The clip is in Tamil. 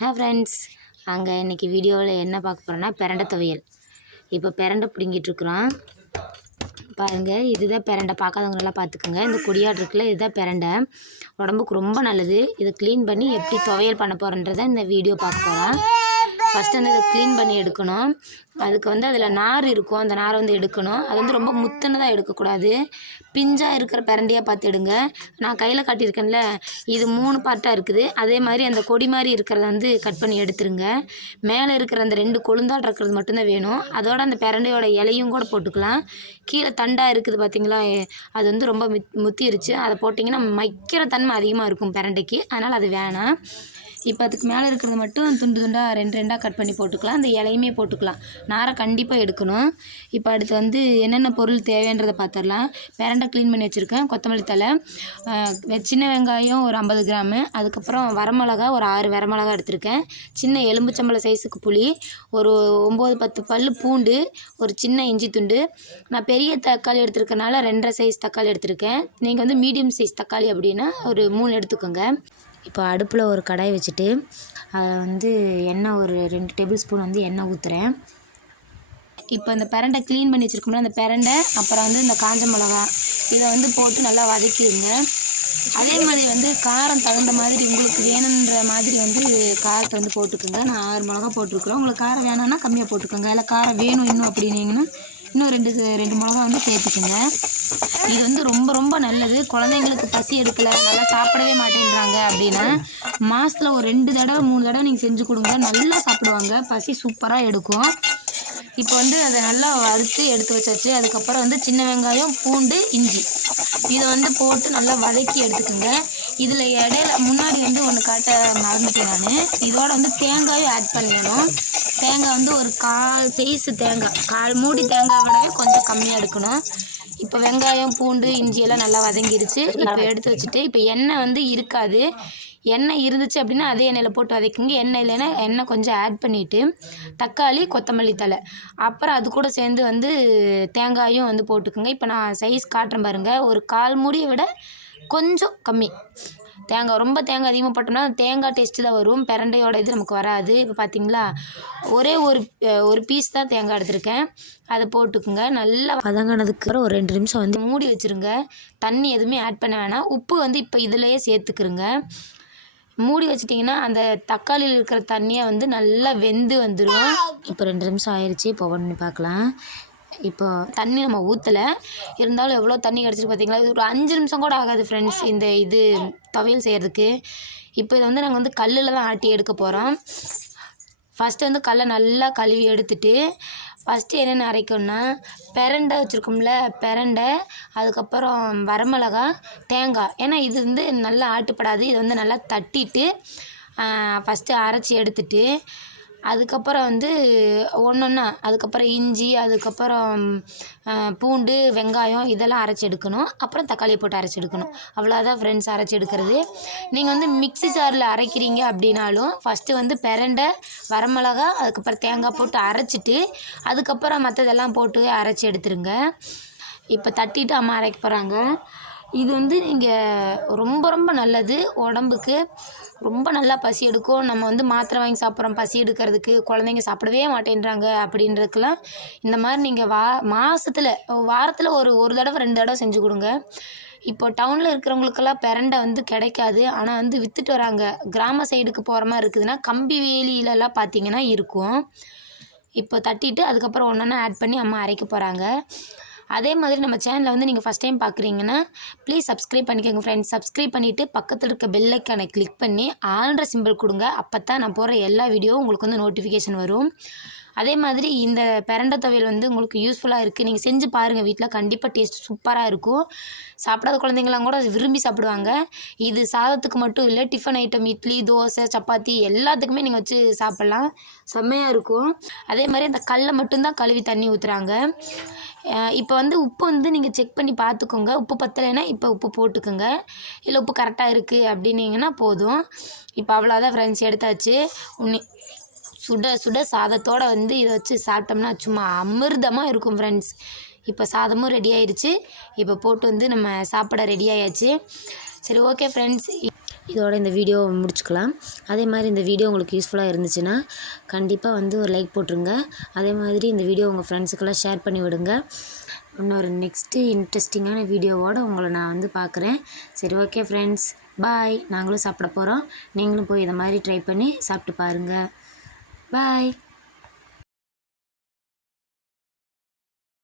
ஹே ஃப்ரெண்ட்ஸ் அங்கே இன்றைக்கி வீடியோவில் என்ன பார்க்க போகிறோன்னா பிரண்டை துவையல். இப்போ பிரண்டை பிடுங்கிட்டுருக்குறோம் பாருங்கள் இதுதான் பிரண்டை. பார்க்காதவங்க நல்லா பார்த்துக்குங்க. இந்த கொடியாடு இருக்குல்ல இதுதான் பிரண்டை. உடம்புக்கு ரொம்ப நல்லது. இதை க்ளீன் பண்ணி எப்படி துவையல் பண்ண போகிறன்றதை இந்த வீடியோ பார்க்க போகிறோம் ஃபஸ்ட்டு வந்து இதை க்ளீன் பண்ணி எடுக்கணும். அதுக்கு வந்து அதில் நார் இருக்கும். அந்த நாரை வந்து எடுக்கணும். அது வந்து ரொம்ப முத்துனதாக எடுக்கக்கூடாது. பிஞ்சாக இருக்கிற பிரண்டையாக பார்த்து எடுங்க நான் கையில் காட்டியிருக்கேன்ல இது மூணு பார்ட்டாக இருக்குது. அதே மாதிரி அந்த கொடி மாதிரி இருக்கிறத வந்து கட் பண்ணி எடுத்துருங்க. மேலே இருக்கிற அந்த ரெண்டு கொழுந்தால் இருக்கிறது மட்டும்தான் வேணும். அதோட அந்த பிரண்டையோட இலையும் கூட போட்டுக்கலாம். கீழே தண்டாக இருக்குது பார்த்தீங்களா அது வந்து ரொம்ப முத்திருச்சு. அதை போட்டிங்கன்னா மைக்கிற தன்மை அதிகமாக இருக்கும் பிரண்டைக்கு. அதனால் அது வேணாம். இப்போ அதுக்கு மேலே இருக்கிறது மட்டும் துண்டு துண்டாக ரெண்டு ரெண்டாக கட் பண்ணி போட்டுக்கலாம். அந்த இலையுமே போட்டுக்கலாம். நாரை கண்டிப்பாக எடுக்கணும். இப்போ அடுத்து வந்து என்னென்ன பொருள் தேவைன்றதை பார்த்துடலாம். பிரண்டை க்ளீன் பண்ணி வச்சுருக்கேன். கொத்தமல்லி தழை சின்ன வெங்காயம் ஒரு ஐம்பது கிராமு. அதுக்கப்புறம் வரமிளகா ஒரு ஆறு வரமிளகா எடுத்திருக்கேன். சின்ன எலும்புச்சம்பளை சைஸுக்கு புளி ஒரு ஒம்பது பத்து பல் பூண்டு ஒரு சின்ன இஞ்சி துண்டு. நான் பெரிய தக்காளி எடுத்திருக்கனால ரெண்டரை சைஸ் தக்காளி எடுத்திருக்கேன். நீங்கள் வந்து மீடியம் சைஸ் தக்காளி அப்படின்னா ஒரு மூணு எடுத்துக்கோங்க. இப்போ அடுப்பில் ஒரு கடாய் வச்சுட்டு அதில் வந்து எண்ணெய் ஒரு ரெண்டு டேபிள் ஸ்பூன் வந்து எண்ணெய் ஊற்றுறேன் இப்போ இந்த பிரண்டை க்ளீன் பண்ணி வச்சுருக்கோம்ல அந்த பிரண்டை அப்புறம் வந்து இந்த காஞ்ச மிளகா இதை வந்து போட்டு நல்லா வதக்கிடுங்க. அதே மாதிரி வந்து காரம் தகுந்த மாதிரி உங்களுக்கு வேணுன்ற மாதிரி வந்து காரத்தை வந்து போட்டுக்கோங்க. நான் ஆறு மிளகா போட்டிருக்குறோம். உங்களுக்கு காரம் வேணும்னா கம்மியாக போட்டுக்கோங்க. இல்லை காரம் வேணும் இன்னும் அப்படின்னீங்கன்னா இன்னும் ரெண்டு ரெண்டு மிளகா வந்து சேர்த்துக்குங்க. இது வந்து ரொம்ப ரொம்ப நல்லது. குழந்தைங்களுக்கு பசி எடுக்கலை நல்லா சாப்பிடவே மாட்டேன்றாங்க அப்படின்னா மாதத்தில் ஒரு ரெண்டு தடவை மூணு தடவை நீங்கள் செஞ்சு கொடுங்க. நல்லா சாப்பிடுவாங்க. பசி சூப்பராக எடுக்கும். இப்போ வந்து அதை நல்லா வறுத்து எடுத்து வச்சாச்சு. அதுக்கப்புறம் வந்து சின்ன வெங்காயம் பூண்டு இஞ்சி. இதை வந்து போட்டு நல்லா வதக்கி எடுத்துக்கோங்க. இதில் இடையில முன்னாடி வந்து ஒன்று காட்ட மறந்துட்டேன் நான். இதோட வந்து தேங்காயும் ஆட் பண்ணிடணும். தேங்காய் வந்து ஒரு கால் சைஸ் தேங்காய். கால் மூடி தேங்காய் விட கொஞ்சம் கம்மியாக எடுக்கணும். இப்போ வெங்காயம் பூண்டு இஞ்சி எல்லாம் நல்லா வதங்கிருச்சு. இப்போ எடுத்து வச்சுட்டு இப்போ எண்ணெய் வந்து இருக்காது. எண்ணெய் இருந்துச்சு அப்படின்னா அதே எண்ணெயில் போட்டு வதக்கிங்க. எண்ணெய் இல்லைன்னா எண்ணெய் கொஞ்சம் ஆட் பண்ணிவிட்டு தக்காளி கொத்தமல்லி தழை. அப்புறம் அது கூட சேர்ந்து வந்து தேங்காயும் வந்து போட்டுக்குங்க. இப்போ நான் சைஸ் காட்டுறேன் பாருங்கள் ஒரு கால் மூடியை விட கொஞ்சம் கம்மி. தேங்காய் ரொம்ப தேங்காய் அதிகமாக போட்டோம்னா தேங்காய் டேஸ்ட்டு தான் வரும். பிரண்டையோட இது நமக்கு வராது. இப்போ பார்த்தீங்களா ஒரே ஒரு ஒரு பீஸ் தான் தேங்காய் எடுத்திருக்கேன். அதை போட்டுக்குங்க. நல்லா வதங்கினதுக்கு அப்புறம் ஒரு ரெண்டு நிமிஷம் வந்து மூடி வச்சுருங்க. தண்ணி எதுவுமே ஆட் பண்ண வேணாம். உப்பு வந்து இப்போ இதிலையே சேர்த்துக்கிருங்க. மூடி வச்சிட்டிங்கன்னா அந்த தக்காளியில் இருக்கிற தண்ணியை வந்து நல்லா வெந்து வந்துடும் இப்போ ரெண்டு நிமிஷம் ஆயிடுச்சு இப்போ பண்ணி பார்க்கலாம். இப்போ தண்ணி நம்ம ஊற்றலை இருந்தாலும் எவ்வளோ தண்ணி கிடச்சிட்டு பார்த்தீங்களா? இது ஒரு அஞ்சு நிமிஷம் கூட ஆகாது ஃப்ரெண்ட்ஸ் இந்த இது துவையல் செய்கிறதுக்கு இப்போ இதை வந்து நாங்கள் வந்து கல்லில் தான் ஆட்டி எடுக்க போகிறோம் ஃபஸ்ட்டு வந்து கல்லை நல்லா கழுவி எடுத்துட்டு ஃபஸ்ட்டு என்னென்ன அரைக்கணும்னா பெரண்டை வச்சுருக்கோம்ல பெரண்டை அதுக்கப்புறம் வரமிளகா தேங்காய். ஏன்னா இது வந்து நல்லா ஆட்டுப்படாது இதை வந்து நல்லா தட்டிட்டு ஃபஸ்ட்டு அரைச்சி எடுத்துட்டு அதுக்கப்புறம் வந்து ஒன்று ஒன்றா அதுக்கப்புறம் இஞ்சி அதுக்கப்புறம் பூண்டு வெங்காயம் இதெல்லாம் அரைச்சி எடுக்கணும். அப்புறம் தக்காளியை போட்டு அரைச்சி எடுக்கணும். அவ்வளோதான் ஃப்ரெண்ட்ஸ் அரைச்சி எடுக்கிறது. நீங்கள் வந்து மிக்ஸி ஜாரில் அரைக்கிறீங்க அப்படின்னாலும் ஃபஸ்ட்டு வந்து பெரண்டை வரமிளகா அதுக்கப்புறம் தேங்காய் போட்டு அரைச்சிட்டு அதுக்கப்புறம் மற்றதெல்லாம் போட்டு அரைச்சி எடுத்துருங்க. இப்போ தட்டிட்டு அம்மா அரைக்க போகிறாங்க இது வந்து நீங்கள் ரொம்ப ரொம்ப நல்லது உடம்புக்கு. ரொம்ப நல்லா பசி எடுக்கும். நம்ம வந்து மாத்திரை வாங்கி சாப்பிட்றோம். பசி எடுக்கிறதுக்கு குழந்தைங்க சாப்பிடவே மாட்டேன்றாங்க அப்படின்றதுக்கெல்லாம் இந்த மாதிரி நீங்கள் வா மாதத்தில் வாரத்தில் ஒரு ஒரு தடவை ரெண்டு தடவை செஞ்சு கொடுங்க. இப்போ டவுனில் இருக்கிறவங்களுக்கெல்லாம் பிரண்டை வந்து கிடைக்காது. ஆனால் வந்து விற்றுட்டு வராங்க. கிராம சைடுக்கு போகிற மாதிரி இருக்குதுன்னா கம்பி வேலியிலலாம் பார்த்தீங்கன்னா இருக்கும். இப்போ தட்டிட்டு அதுக்கப்புறம் ஒன்றா ஆட் பண்ணி அம்மா அரைக்க போகிறாங்க அதே மாதிரி நம்ம சேனலை வந்து நீங்கள் ஃபஸ்ட் டைம் பார்க்குறீங்கன்னா ப்ளீஸ் சப்ஸ்கிரைப் பண்ணிக்கோங்க ஃப்ரெண்ட்ஸ் சப்ஸ்கிரைப் பண்ணிவிட்டு பக்கத்தில் இருக்க பெல்லைக்கானை க்ளிக் கிளிக் பண்ணி ஆல்ன்ற சிம்பிள் கொடுங்க. அப்போ தான் நான் போடுற எல்லா வீடியோவும் உங்களுக்கு வந்து நோட்டிஃபிகேஷன் வரும். அதே மாதிரி இந்த பிரண்டை துவையல் வந்து உங்களுக்கு யூஸ்ஃபுல்லாக இருக்குது நீங்கள் செஞ்சு பாருங்கள் வீட்டில் கண்டிப்பாக டேஸ்ட் சூப்பராக இருக்கும். சாப்பிடாத குழந்தைங்களாம் கூட விரும்பி சாப்பிடுவாங்க. இது சாதத்துக்கு மட்டும் இல்லை டிஃபன் ஐட்டம் இட்லி தோசை சப்பாத்தி எல்லாத்துக்குமே நீங்கள் வச்சு சாப்பிட்லாம். செம்மையாக இருக்கும். அதே மாதிரி அந்த கல்லை மட்டும்தான் கழுவி தண்ணி ஊற்றுறாங்க இப்போ வந்து உப்பு வந்து நீங்கள் செக் பண்ணி பார்த்துக்கோங்க. உப்பு பத்தலைன்னா இப்போ உப்பு போட்டுக்கோங்க. இல்லை உப்பு கரெக்டாக இருக்குது அப்படின்னீங்கன்னா போதும். இப்போ அவ்வளோதான் ஃப்ரெண்ட்ஸ் எடுத்தாச்சு. உன்னி சுட சுட சாதத்தோட வந்து இதை வச்சு சாப்பிட்டோம்னா சும்மா அமிர்தமாக இருக்கும் ஃப்ரெண்ட்ஸ் இப்போ சாதமும் ரெடி ஆயிடுச்சு இப்போ போட்டு வந்து நம்ம சாப்பிட ரெடி ஆயாச்சு. சரி ஓகே ஃப்ரெண்ட்ஸ் இதோட இந்த வீடியோவை முடிச்சுக்கலாம். அதே மாதிரி இந்த வீடியோ உங்களுக்கு யூஸ்ஃபுல்லாக இருந்துச்சுன்னா கண்டிப்பாக வந்து ஒரு லைக் போட்டுருங்க. அதே மாதிரி இந்த வீடியோ உங்கள் ஃப்ரெண்ட்ஸுக்கெல்லாம் ஷேர் பண்ணி விடுங்க. இன்னொரு நெக்ஸ்ட்டு இன்ட்ரெஸ்டிங்கான வீடியோவோடு உங்களை நான் வந்து பார்க்குறேன் சரி ஓகே ஃப்ரெண்ட்ஸ் பாய் நாங்களும் சாப்பிட போகிறோம் நீங்களும் போய் இதை மாதிரி ட்ரை பண்ணி சாப்பிட்டு பாருங்கள் பாய்